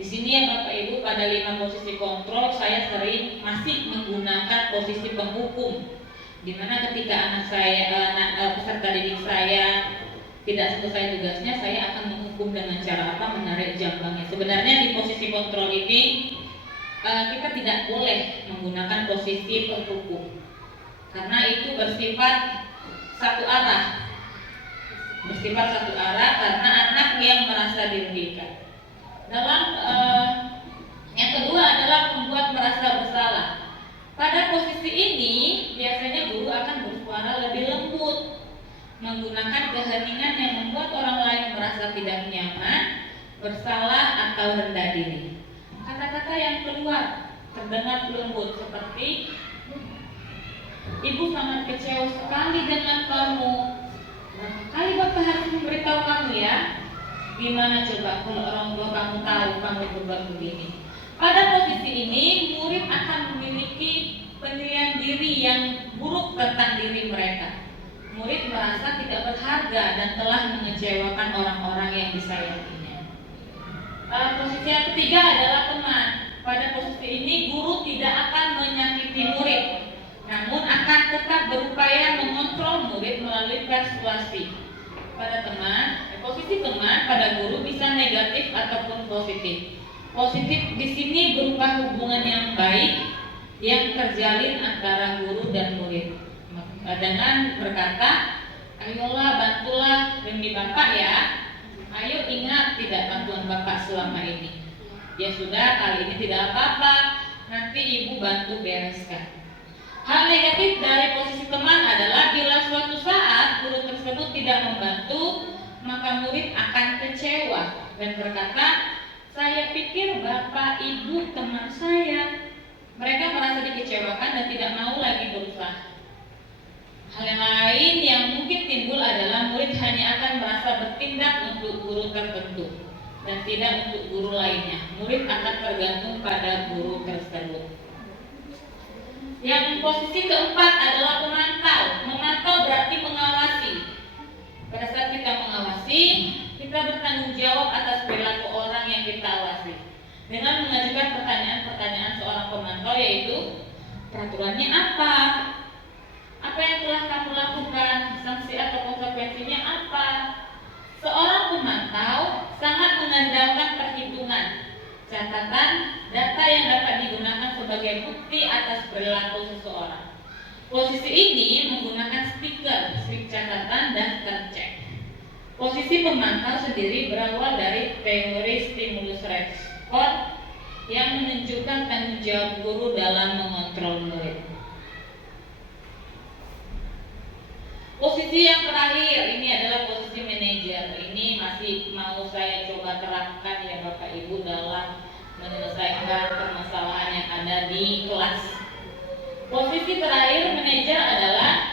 Di sini ya Bapak Ibu, pada 5 posisi kontrol saya sering masih menggunakan posisi penghukum, di mana ketika peserta didik saya tidak selesai tugasnya, saya akan menghukum dengan cara apa? Menarik jambangnya. Sebenarnya di posisi kontrol ini kita tidak boleh menggunakan posisi penghukum, karena itu bersifat satu arah. Karena anak yang merasa dirugikan. Yang kedua adalah membuat merasa bersalah. Pada posisi ini biasanya guru akan bersuara lebih lembut, menggunakan keheningan yang membuat orang lain merasa tidak nyaman, bersalah atau rendah diri. Kata-kata yang keluar terdengar lembut seperti, Ibu sangat kecewa sekali dengan kamu. Berapa kali Bapak harus memberitahu kamu ya? Gimana coba kalau orang tua kamu tahu kamu berbuat begini? Pada posisi ini, murid akan memiliki penilaian diri yang buruk tentang diri mereka. Murid merasa tidak berharga dan telah mengecewakan orang-orang yang disayanginya. Posisi yang ketiga adalah teman. Pada posisi ini, guru tidak akan menyakiti murid, namun akan tetap berupaya mengontrol murid melalui persuasi. Pada posisi teman pada guru bisa negatif ataupun positif. Positif di sini berupa hubungan yang baik yang terjalin antara guru dan murid. Dengan berkata, ayolah bantulah demi Bapak ya. Ayo ingat tidak bantuan Bapak selama ini. Ya sudah, kali ini tidak apa-apa. Nanti Ibu bantu bereskan. Hal negatif dari posisi teman adalah bila suatu saat guru tersebut tidak membantu, maka murid akan kecewa dan berkata, saya pikir Bapak Ibu teman saya. Mereka merasa dikecewakan dan tidak mau lagi berusaha. Hal yang lain yang mungkin timbul adalah murid hanya akan merasa bertindak untuk guru tertentu dan tidak untuk guru lainnya. Murid akan tergantung pada guru tersebut. Yang posisi keempat adalah pemantau. Memantau berarti mengawasi. Pada saat kita mengawasi, kita bertanggung jawab atas perilaku orang yang kita awasi dengan mengajukan pertanyaan-pertanyaan seorang pemantau, yaitu peraturannya apa? Apa yang telah kamu lakukan? Sanksi atau konsekuensinya apa? Seorang pemantau catatan, data yang dapat digunakan sebagai bukti atas perilaku seseorang. Posisi ini menggunakan stiker, strip catatan, dan tercek. Posisi pemantau sendiri berawal dari teori stimulus respons yang menunjukkan tanggung jawab guru dalam mengontrol murid. Posisi yang terakhir ini adalah posisi manajer. Ini masih mau saya coba terapkan ya Bapak Ibu dalam menyelesaikan permasalahan yang ada di kelas. Posisi terakhir manajer adalah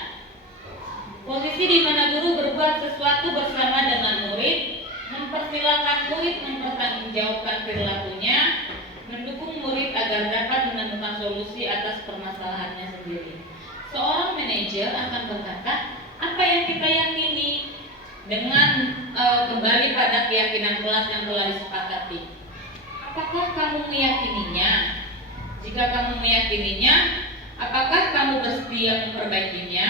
posisi di mana guru berbuat sesuatu bersama dengan murid, mempersilahkan murid mempertanggungjawabkan perilakunya, mendukung murid agar dapat menemukan solusi atas permasalahannya sendiri. Seorang manajer akan berkata, apa yang kita yakini dengan kembali pada keyakinan kelas yang telah disepakati. Apakah kamu meyakininya? Jika kamu meyakininya, apakah kamu bersedia memperbaikinya?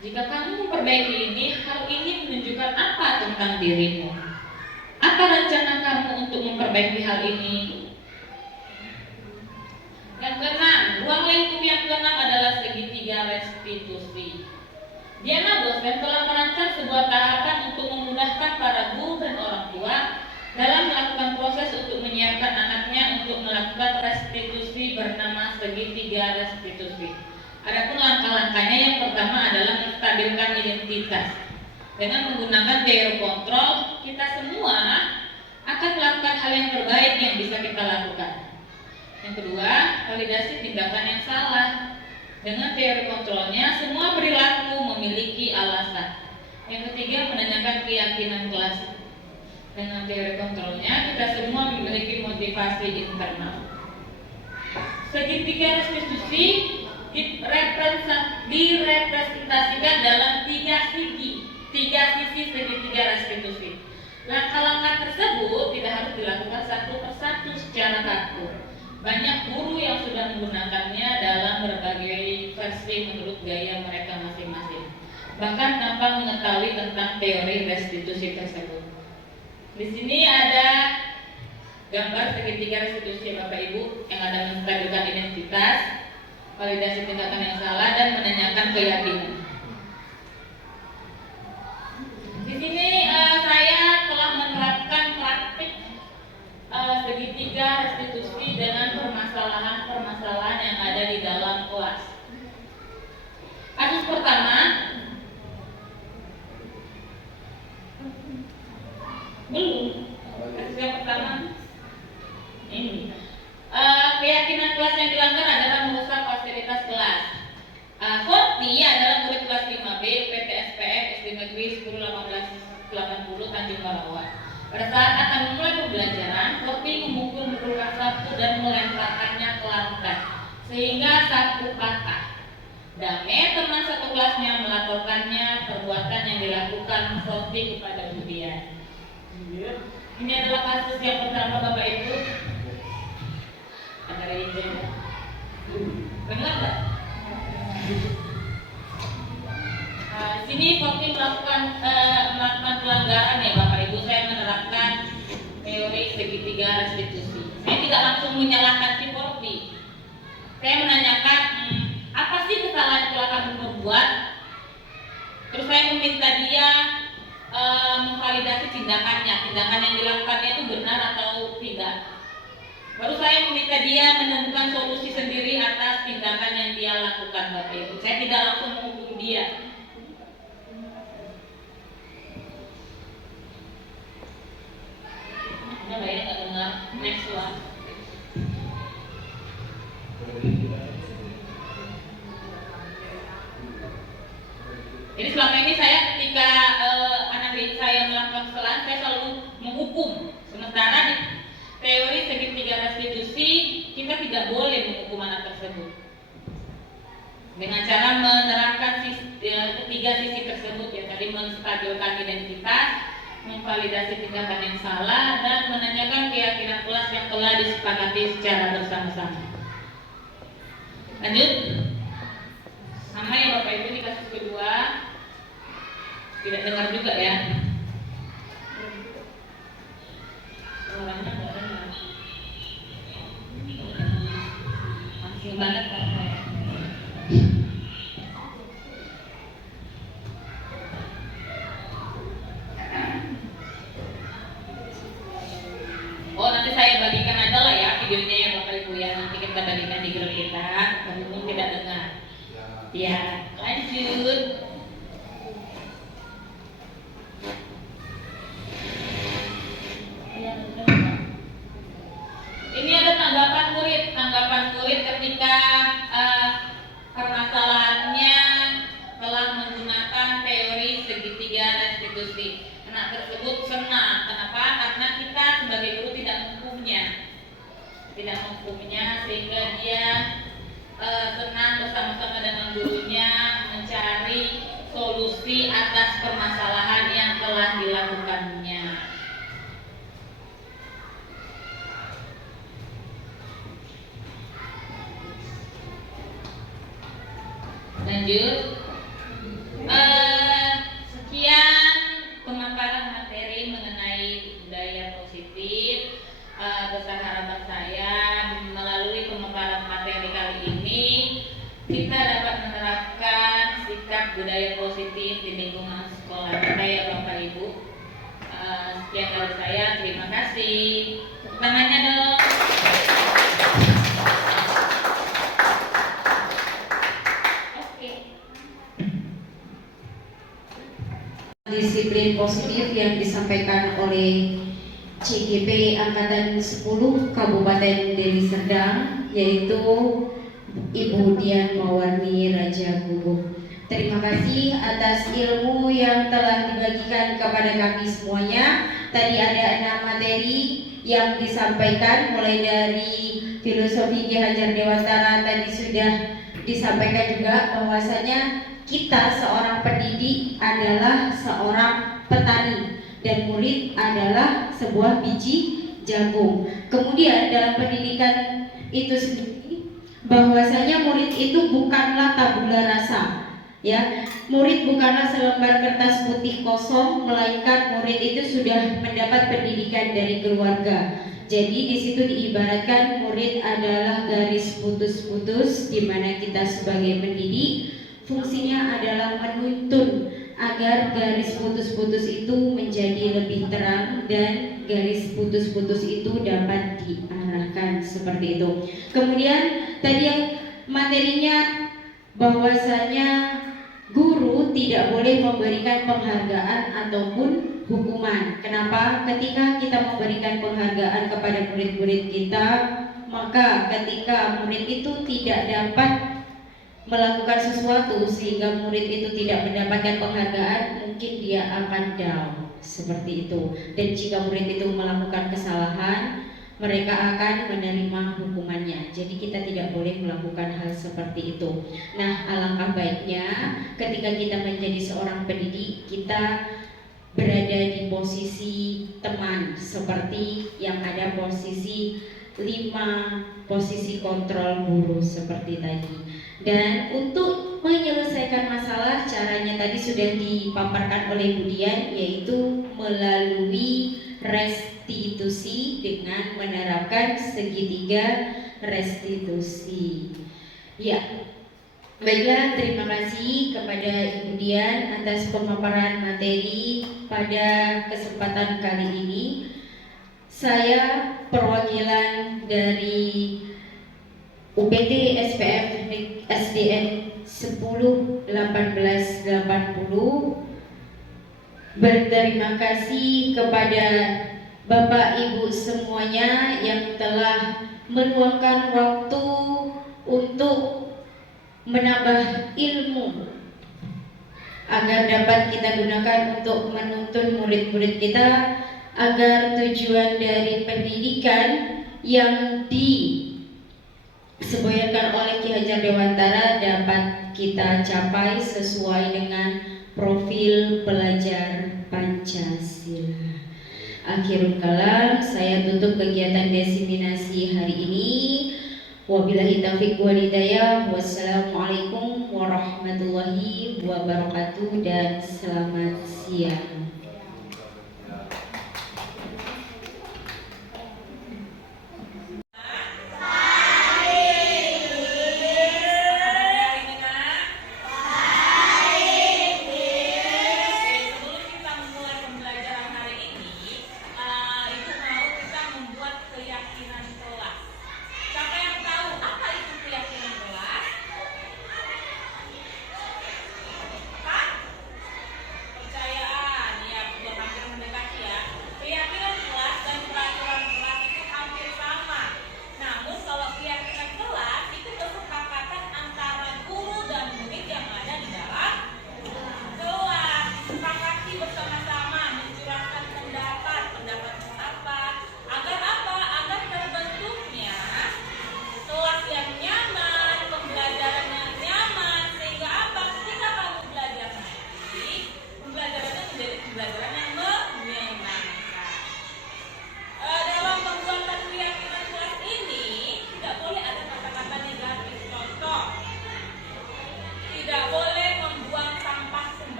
Jika kamu memperbaiki ini, hal ini menunjukkan apa tentang dirimu? Apa rencana kamu untuk memperbaiki hal ini? Yang keenam, ruang lingkup yang keenam adalah segitiga restitusi. Diana dosen telah merancang sebuah tahapan untuk memudahkan para guru dan orang tua dalam melakukan proses untuk menyiapkan anaknya untuk melakukan restitusi bernama segitiga restitusi. Adapun langkah-langkahnya yang pertama adalah menstabilkan identitas. Dengan menggunakan teori kontrol, kita semua akan melakukan hal yang terbaik yang bisa kita lakukan. Yang kedua, validasi tindakan yang salah. Dengan teori kontrolnya, semua perilaku memiliki alasan. Yang ketiga, menanyakan keyakinan kelas. Dengan teori kontrolnya, kita semua memiliki motivasi internal. Segitiga restitusi direpresentasikan dalam tiga sisi segitiga restitusi. Langkah-langkah tersebut tidak harus dilakukan satu persatu secara kaku. Banyak guru yang sudah menggunakannya dalam berbagai versi menurut gaya mereka masing-masing, bahkan tanpa mengetahui tentang teori restitusi tersebut. Di sini ada gambar segitiga restitusi Bapak Ibu yang ada menstabilkan identitas, validasi tindakan yang salah, dan menanyakan keyakinan. Di sini saya telah menerapkan praktik segitiga restitusi dengan permasalahan-permasalahan yang ada di dalam kelas. Kasus pertama, kasus yang pertama ini keyakinan kelas yang dilanggar adalah merusak fasilitas kelas. Forti adalah murid kelas 5B PT SPF SD Negeri 101880 Tanjung Barawat. Pada saat akan memulai pembelajaran, Forti memukul merupakan sapu dan melemparkannya ke lantai sehingga sapu patah. Dame, teman satu kelasnya, melaporkannya perbuatan yang dilakukan Forti kepada Budian. Ini adalah kasus yang pertama Bapak Ibu. Ada izin. Dengar tak? Sini Forti melakukan pelanggaran ya Bapak Ibu. Saya menerapkan teori segitiga restitusi. Saya tidak langsung menyalahkan si Forti. Saya menanyakan apa sih kesalahan yang telah kamu perbuat. Terus saya meminta dia memvalidasi tindakannya yang dilakukannya itu benar atau tidak. Baru saya meminta dia menemukan solusi sendiri atas tindakan yang dia lakukan Bapak Ibu. Saya tidak langsung menghukum dia. Udah ya, nggak dengar. Next one. Jadi selama ini saya ketika anak didik saya melakukan kesalahan, saya selalu menghukum. Sementara di teori segitiga restitusi kita tidak boleh menghukum anak tersebut. Dengan cara menerapkan ketiga sisi tersebut ya tadi, menstabilkan identitas, memvalidasi tindakan yang salah, dan menanyakan keyakinan kelas yang telah disepakati secara bersama-sama. Lanjut. Sama ya Bapak Ibu di kasus kedua. Tidak dengar juga ya. Suaranya nggak dengar. videonya ya Bapak Ibu ya, nanti kita bagikan di grup kita, teman-teman tidak dengar. Ya, lanjut. Ini ada tanggapan murid ketika permasalahannya telah menggunakan teori segitiga restitusi. Anak tersebut senang. Kenapa? Karena kita sebagai guru tidak menghukumnya, sehingga dia senang bersama-sama dengan gurunya mencari solusi atas permasalahan yang telah dilakukannya. Lanjut. Sekian pemaparan materi mengenai budaya positif. Besar harapan saya melalui pemaparan materi kali ini kita dapat menerapkan sikap budaya positif di lingkungan sekolah kita ya Bapak Ibu. Sekian dari saya, terima kasih. Tepuk tangannya dong. Disiplin positif yang disampaikan oleh CGP Angkatan 10 Kabupaten Deli Serdang, yaitu Ibu Dian Mawarni Raja Gubuh. Terima kasih atas ilmu yang telah dibagikan kepada kami semuanya. Tadi ada 6 materi yang disampaikan, mulai dari filosofi Ki Hajar Dewantara tadi sudah disampaikan juga bahwasanya kita seorang pendidik adalah seorang petani dan murid adalah sebuah biji jagung. Kemudian dalam pendidikan itu sendiri bahwasanya murid itu bukanlah tabula rasa, ya. Murid bukanlah selembar kertas putih kosong, melainkan murid itu sudah mendapat pendidikan dari keluarga. Jadi di situ diibaratkan murid adalah garis putus-putus di mana kita sebagai pendidik fungsinya adalah menuntun agar garis putus-putus itu menjadi lebih terang dan garis putus-putus itu dapat diarahkan seperti itu. Kemudian tadi yang materinya bahwasanya guru tidak boleh memberikan penghargaan ataupun hukuman. Kenapa? Ketika kita memberikan penghargaan kepada murid-murid kita, maka ketika murid itu tidak dapat melakukan sesuatu sehingga murid itu tidak mendapatkan penghargaan, mungkin dia akan down seperti itu. Dan jika murid itu melakukan kesalahan, mereka akan menerima hukumannya. Jadi kita tidak boleh melakukan hal seperti itu. Nah, alangkah baiknya ketika kita menjadi seorang pendidik, kita berada di posisi teman, seperti yang ada posisi 5 posisi kontrol guru seperti tadi. Dan untuk menyelesaikan masalah, caranya tadi sudah dipaparkan oleh Bu Dian, yaitu melalui restitusi dengan menerapkan segitiga restitusi. Ya, baiklah, terima kasih kepada Ibu Dian atas pemaparan materi pada kesempatan kali ini. Saya perwakilan dari UPT SPF SDN 10-18-80 berterima kasih kepada Bapak Ibu semuanya yang telah meluangkan waktu untuk menambah ilmu agar dapat kita gunakan untuk menuntun murid-murid kita, agar tujuan dari pendidikan yang diseboyarkan oleh Ki Hajar Dewantara dapat kita capai sesuai dengan profil pelajar Pancasila. Akhirul kalam, saya tutup kegiatan diseminasi hari ini. Wabillahi taufiq wal hidayah. Wassalamualaikum warahmatullahi wabarakatuh dan selamat siang.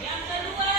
Yang kedua